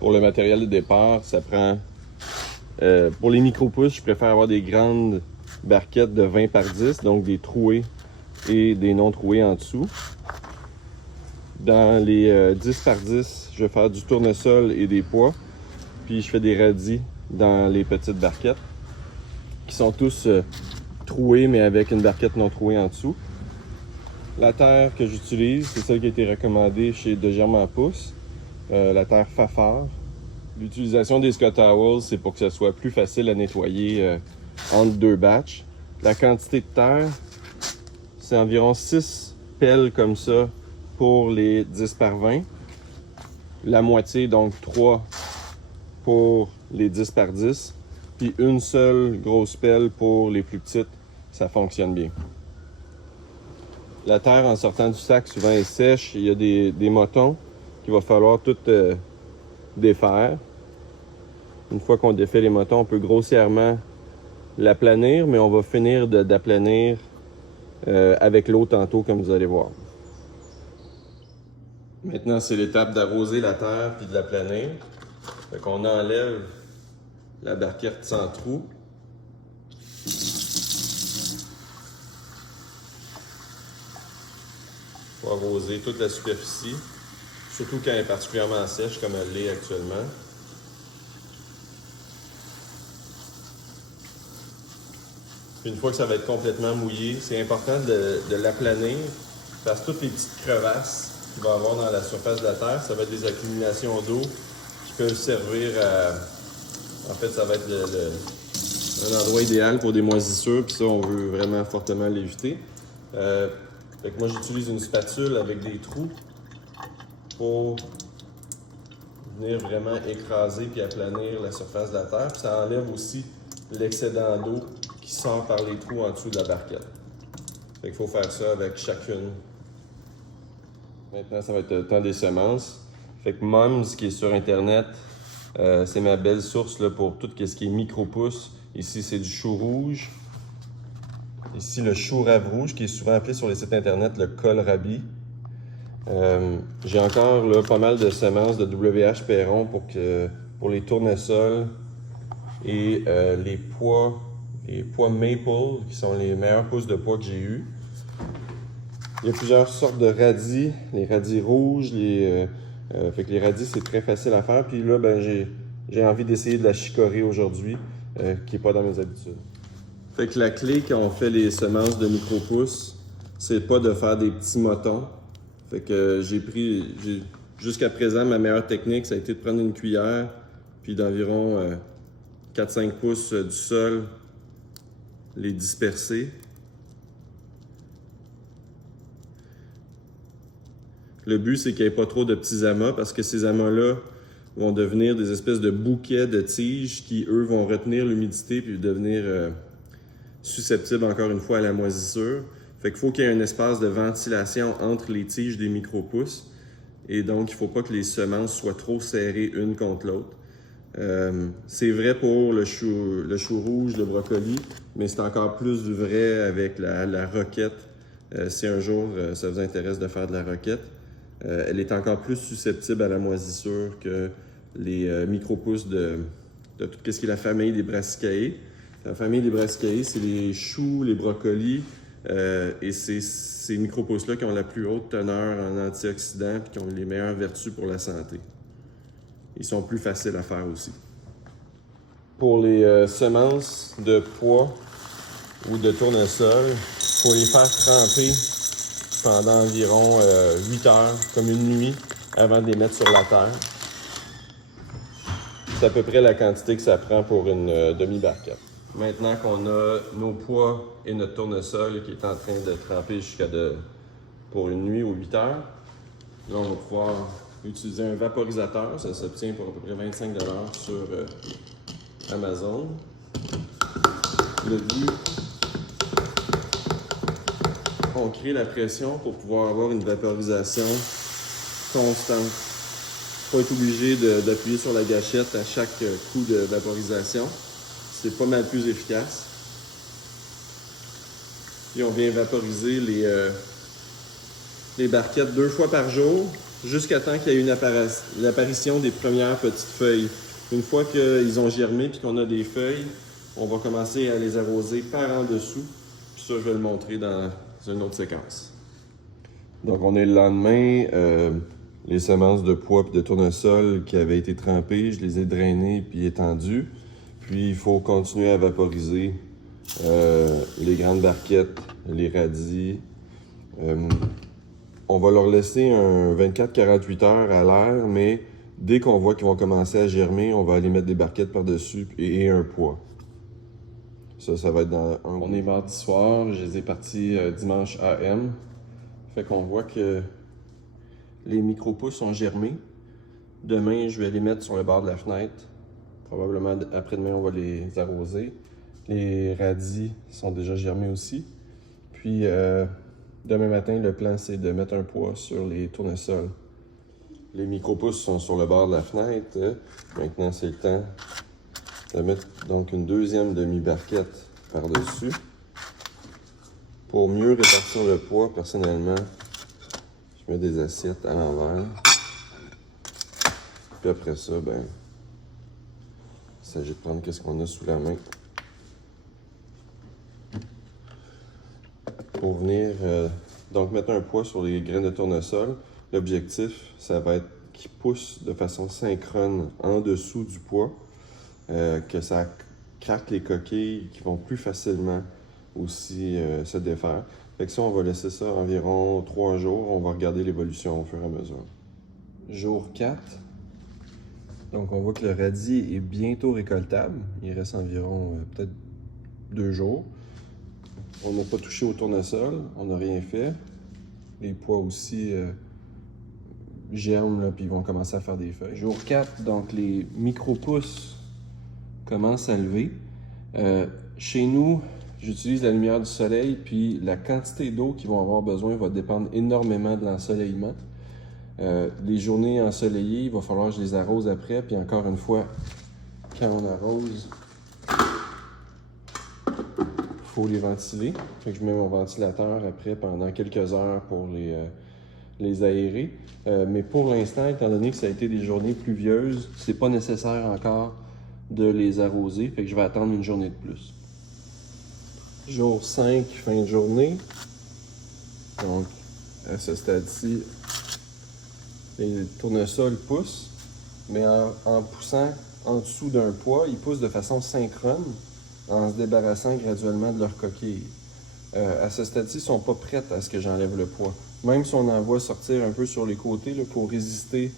pour le matériel de départ, ça prend... pour les micro-pousses, je préfère avoir des grandes barquettes de 20 par 10, donc des trouées et des non trouées en dessous. Dans les 10 par 10, je vais faire du tournesol et des poids. Puis je fais des radis dans les petites barquettes qui sont tous troués mais avec une barquette non trouée en dessous. La terre que j'utilise, c'est celle qui a été recommandée chez De Germe en Pousse, la terre Fafard. L'utilisation des Scott Towels, c'est pour que ce soit plus facile à nettoyer entre deux batchs. La quantité de terre, c'est environ 6 pelles comme ça pour les 10 par 20. La moitié, donc 3 pour les 10 par 10. Puis une seule grosse pelle pour les plus petites, ça fonctionne bien. La terre, en sortant du sac, souvent est sèche. Il y a des motons qu'il va falloir tout défaire. Une fois qu'on défait les motons, on peut grossièrement l'aplanir, mais on va finir d'aplanir avec l'eau tantôt, comme vous allez voir. Maintenant, c'est l'étape d'arroser la terre puis de l'aplanir. Fait qu'on enlève la barquette sans trou. Pour arroser toute la superficie, surtout quand elle est particulièrement sèche comme elle l'est actuellement. Puis une fois que ça va être complètement mouillé, c'est important de l'aplanir parce que toutes les petites crevasses qu'il va y avoir dans la surface de la terre, ça va être des accumulations d'eau qui peuvent servir à... En fait, ça va être un endroit idéal pour des moisissures, puis ça, on veut vraiment fortement l'éviter. Fait que moi, j'utilise une spatule avec des trous pour venir vraiment écraser puis aplanir la surface de la terre. Puis ça enlève aussi l'excédent d'eau qui sort par les trous en dessous de la barquette. Fait qu'il faut faire ça avec chacune. Maintenant, ça va être le temps des semences. Fait que Mums, qui est sur Internet, c'est ma belle source là, pour tout ce qui est micro-pousses. Ici, c'est du chou rouge. Ici, le chou rave rouge, qui est souvent appelé sur les sites Internet le kohlrabi. J'ai encore là, pas mal de semences de WH Perron pour les tournesols et les pois maple, qui sont les meilleures pousses de pois que j'ai eues. Il y a plusieurs sortes de radis, les radis rouges, fait que les radis, c'est très facile à faire. Puis là, ben, j'ai envie d'essayer de la chicorée aujourd'hui, qui n'est pas dans mes habitudes. Fait que la clé quand on fait les semences de micro-pousses, c'est pas de faire des petits motons. Fait que jusqu'à présent, ma meilleure technique, ça a été de prendre une cuillère, puis d'environ 4-5 pouces du sol, les disperser. Le but, c'est qu'il n'y ait pas trop de petits amas, parce que ces amas-là vont devenir des espèces de bouquets de tiges qui, eux, vont retenir l'humidité puis devenir susceptibles, encore une fois, à la moisissure. Fait qu'il faut qu'il y ait un espace de ventilation entre les tiges des micro-pousses. Et donc, il ne faut pas que les semences soient trop serrées une contre l'autre. C'est vrai pour le chou rouge, le brocoli, mais c'est encore plus vrai avec la roquette. Si un jour ça vous intéresse de faire de la roquette, elle est encore plus susceptible à la moisissure que les micro-pousses de tout ce qui est la famille des brassicaceae. La famille des brassicaceae, c'est les choux, les brocolis, et c'est ces micro-pousses-là qui ont la plus haute teneur en antioxydants et qui ont les meilleures vertus pour la santé. Ils sont plus faciles à faire aussi. Pour les semences de pois ou de tournesol, il faut les faire tremper pendant environ 8 heures, comme une nuit, avant de les mettre sur la terre. C'est à peu près la quantité que ça prend pour une demi-barquette. Maintenant qu'on a nos pois et notre tournesol qui est en train de tremper pour une nuit ou 8 heures, là on va pouvoir utiliser un vaporisateur. Ça s'obtient pour à peu près 25$ sur Amazon. Le but, on crée la pression pour pouvoir avoir une vaporisation constante. Pas être obligé d'appuyer sur la gâchette à chaque coup de vaporisation. C'est pas mal plus efficace. Puis on vient vaporiser les barquettes 2 fois par jour. jusqu'à temps qu'il y ait l'apparition des premières petites feuilles. Une fois qu'ils ont germé et qu'on a des feuilles, on va commencer à les arroser par en dessous. Puis ça, je vais le montrer dans une autre séquence. Donc, on est le lendemain. Les semences de pois et de tournesol qui avaient été trempées, je les ai drainées puis étendues. Puis, il faut continuer à vaporiser les grandes barquettes, les radis. On va leur laisser un 24-48 heures à l'air, mais dès qu'on voit qu'ils vont commencer à germer, on va aller mettre des barquettes par-dessus et un pois. Ça va être dans un... On est mardi soir, je les ai partis dimanche AM. Fait qu'on voit que les micro-pousses ont germé. Demain, je vais les mettre sur le bord de la fenêtre. Probablement après-demain, on va les arroser. Les radis sont déjà germés aussi. Puis, demain matin, le plan, c'est de mettre un pois sur les tournesols. Les micro-pousses sont sur le bord de la fenêtre. Maintenant, c'est le temps de mettre donc une deuxième demi-barquette par-dessus. Pour mieux répartir le poids, personnellement, je mets des assiettes à l'envers. Puis après ça, ben, il s'agit de prendre ce qu'on a sous la main. Pour venir donc mettre un poids sur les graines de tournesol, l'objectif, ça va être qu'ils poussent de façon synchrone en dessous du poids, que ça craque les coquilles qui vont plus facilement aussi se défaire. Fait que ça, on va laisser ça environ 3 jours. On va regarder l'évolution au fur et à mesure. Jour 4. Donc, on voit que le radis est bientôt récoltable. Il reste environ peut-être 2 jours. On n'a pas touché au tournesol. On n'a rien fait. Les pois aussi germent, là, puis ils vont commencer à faire des feuilles. Jour 4, donc les micro-pousses commencent à lever. Chez nous, j'utilise la lumière du soleil, puis la quantité d'eau qu'ils vont avoir besoin va dépendre énormément de l'ensoleillement. Les journées ensoleillées, il va falloir que je les arrose après, puis encore une fois, quand on arrose, il faut les ventiler. Fait que je mets mon ventilateur après pendant quelques heures pour les aérer. Mais pour l'instant, étant donné que ça a été des journées pluvieuses, c'est pas nécessaire encore de les arroser, fait que je vais attendre une journée de plus. Jour 5, fin de journée. Donc, à ce stade-ci, les tournesols poussent, mais en poussant en dessous d'un poids, ils poussent de façon synchrone en se débarrassant graduellement de leurs coquilles. À ce stade-ci, ils ne sont pas prêts à ce que j'enlève le poids. Même si on en voit sortir un peu sur les côtés là, pour résister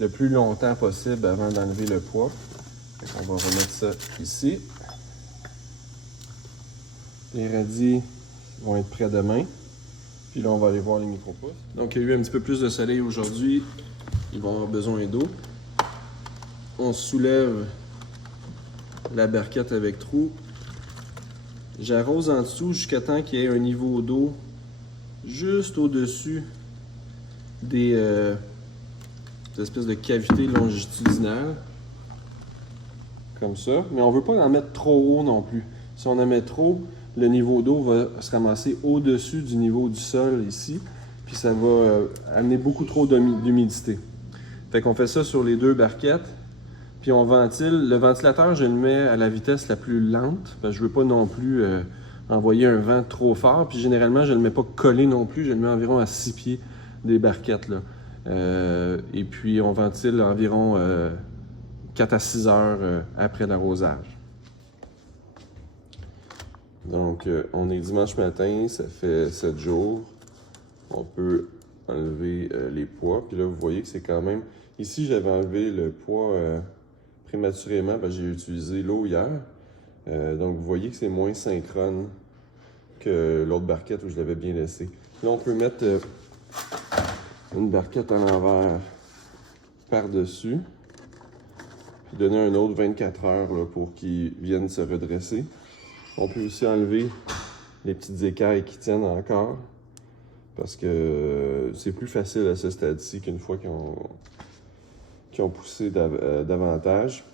le plus longtemps possible avant d'enlever le poids. On va remettre ça ici. Les radis vont être prêts demain. Puis là, on va aller voir les micro-pousses. Donc, il y a eu un petit peu plus de soleil aujourd'hui. Ils vont avoir besoin d'eau. On soulève la barquette avec trou. J'arrose en dessous jusqu'à temps qu'il y ait un niveau d'eau juste au-dessus des espèces de cavités longitudinales. Comme ça. Mais on ne veut pas en mettre trop haut non plus. Si on en met trop, le niveau d'eau va se ramasser au-dessus du niveau du sol ici. Puis ça va amener beaucoup trop d'humidité. Fait qu'on fait ça sur les 2 barquettes. Puis on ventile. Le ventilateur, je le mets à la vitesse la plus lente. Parce que je ne veux pas non plus envoyer un vent trop fort. Puis généralement, je ne le mets pas collé non plus. Je le mets environ à 6 pieds des barquettes, là. Et puis on ventile environ 4 à 6 heures après l'arrosage. Donc, on est dimanche matin, ça fait 7 jours. On peut enlever les pois. Puis là, vous voyez que c'est quand même... Ici, j'avais enlevé le pois prématurément parce que j'ai utilisé l'eau hier. Donc, vous voyez que c'est moins synchrone que l'autre barquette où je l'avais bien laissé. Là, on peut mettre une barquette à l'envers par-dessus. Puis donner un autre 24 heures là, pour qu'ils viennent se redresser. On peut aussi enlever les petites écailles qui tiennent encore. Parce que c'est plus facile à ce stade-ci qu'une fois qu'ils ont poussé davantage.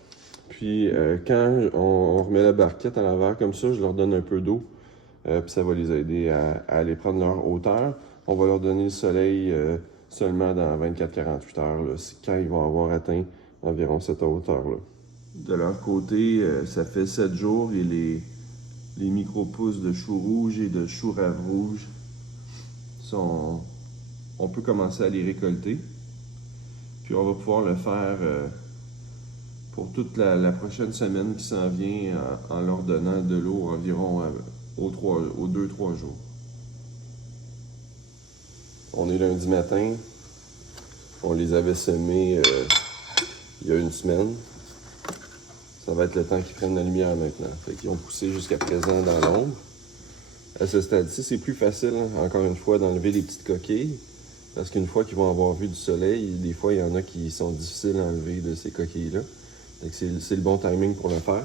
Puis quand on remet la barquette à l'envers comme ça, je leur donne un peu d'eau. Puis ça va les aider à aller prendre leur hauteur. On va leur donner le soleil seulement dans 24-48 heures, là, quand ils vont avoir atteint environ cette hauteur-là. De leur côté, ça fait 7 jours et les micro-pousses de chou rouge et de chou rave rouge on peut commencer à les récolter. Puis on va pouvoir le faire pour toute la prochaine semaine qui s'en vient en leur donnant de l'eau environ aux 2-3 jours. On est lundi matin. On les avait semés il y a une semaine. Ça va être le temps qu'ils prennent la lumière maintenant. Fait qu'ils ont poussé jusqu'à présent dans l'ombre. À ce stade-ci, c'est plus facile, encore une fois, d'enlever les petites coquilles. Parce qu'une fois qu'ils vont avoir vu du soleil, des fois, il y en a qui sont difficiles à enlever de ces coquilles-là. C'est le bon timing pour le faire.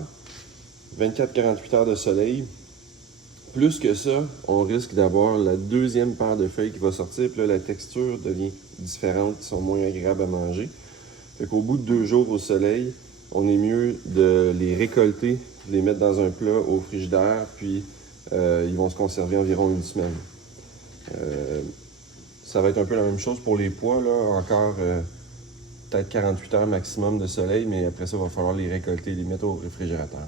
24-48 heures de soleil. Plus que ça, on risque d'avoir la deuxième paire de feuilles qui va sortir. Puis là, la texture devient différente, qui sont moins agréables à manger. Fait qu'au bout de 2 jours au soleil, on est mieux de les récolter, de les mettre dans un plat au frigidaire, puis ils vont se conserver environ une semaine. Ça va être un peu la même chose pour les pois, là, encore peut-être 48 heures maximum de soleil, mais après ça, il va falloir les récolter et les mettre au réfrigérateur.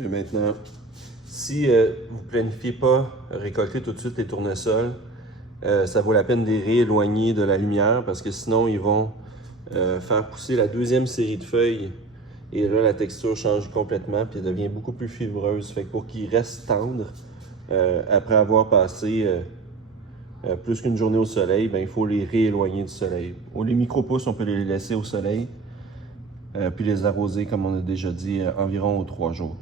Et maintenant, si vous ne planifiez pas récolter tout de suite les tournesols, ça vaut la peine de les rééloigner de la lumière parce que sinon ils vont faire pousser la deuxième série de feuilles et là la texture change complètement puis elle devient beaucoup plus fibreuse. Fait que pour qu'ils restent tendres, après avoir passé plus qu'une journée au soleil, ben, il faut les rééloigner du soleil. Les micro-pousses, on peut les laisser au soleil puis les arroser comme on a déjà dit environ aux 3 jours.